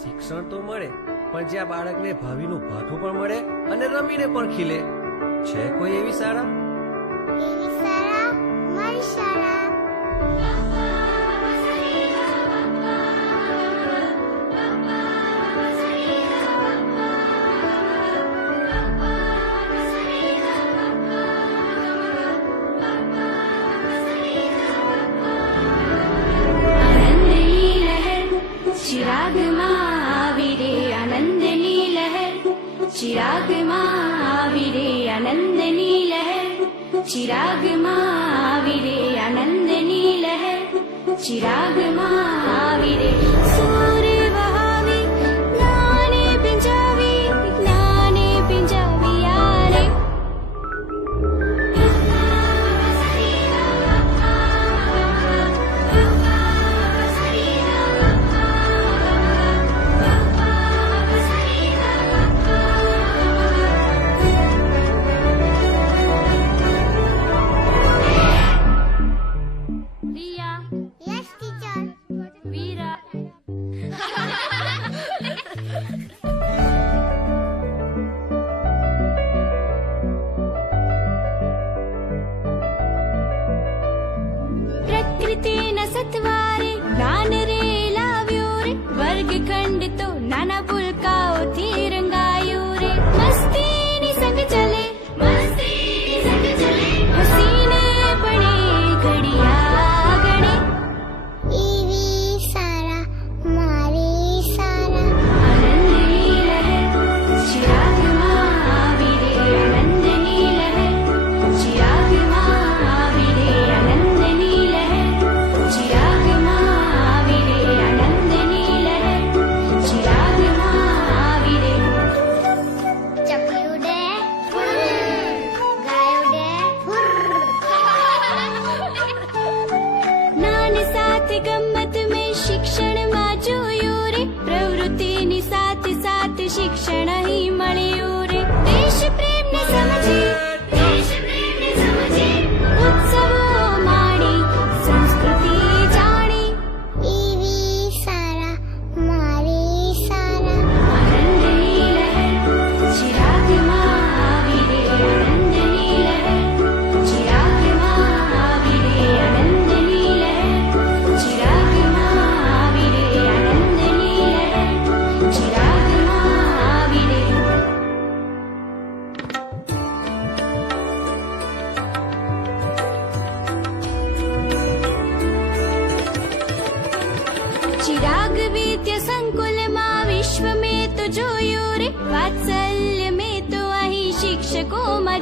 શિક્ષણ તો મળે, પણ જ્યાં બાળકને ભાવિનું ભાથું પણ મળે અને રમીને પણ ખીલે. છે કોઈ એવી શાળા? એવી શાળા મારી શાળા. चिराग महावीरे आनंदनी लहर, चिराग महावीरे आनंदनी लहर, चिराग महावीरे आनंदनी लहर, चिराग महावीरे सूर्य वहावी ज्ञाने पिंजावी यारे. Yes, teacher. वीरा પ્રકૃતિના સત્વારે જ્ઞાન રે લાવ્યો રે, વર્ગખંડ તો નાના પુલકાઓથી રંગાયું રે. મસ્તીની સંગ ચલે, હસીને ભણે ઘડિયા ગણે. એવી શાળા મારી શાળા. આનંદની લહેર, ચિરાગ મહાવીરે આનંદની લહેર, ચિરાગ મહાવીરે આનંદની લહેર, ચિરાગ મહાવીરે આનંદની લહેર, ચિરાગ મહાવીરે. ચકલી ઉડે ગાય ઉડે જ્ઞાન સાથે ગમ્મત મેં શિક્ષણમાં જોયું રે, પ્રવૃત્તિની સાથે સાથે શિક્ષણ અહીં મળ્યું રે. દેશ પ્રેમને સમજી, ઉત્સવો માણી, સંસ્કૃતિ જાણી. એવી શાળા મારી શાળા. આનંદની લહેર, ચિરાગ મહાવીરે આનંદની લહેર, ચિરાગ મહાવીરે આનંદની લહેર, ચિરાગ મહાવીરે આનંદની લહેર, ચિરાગ મહાવીરે. चिराग विद्या संकुल માં વિશ્વ મેં તો જોયું રે, વાત્સલ્ય મેં તો અહીં શિક્ષકો માં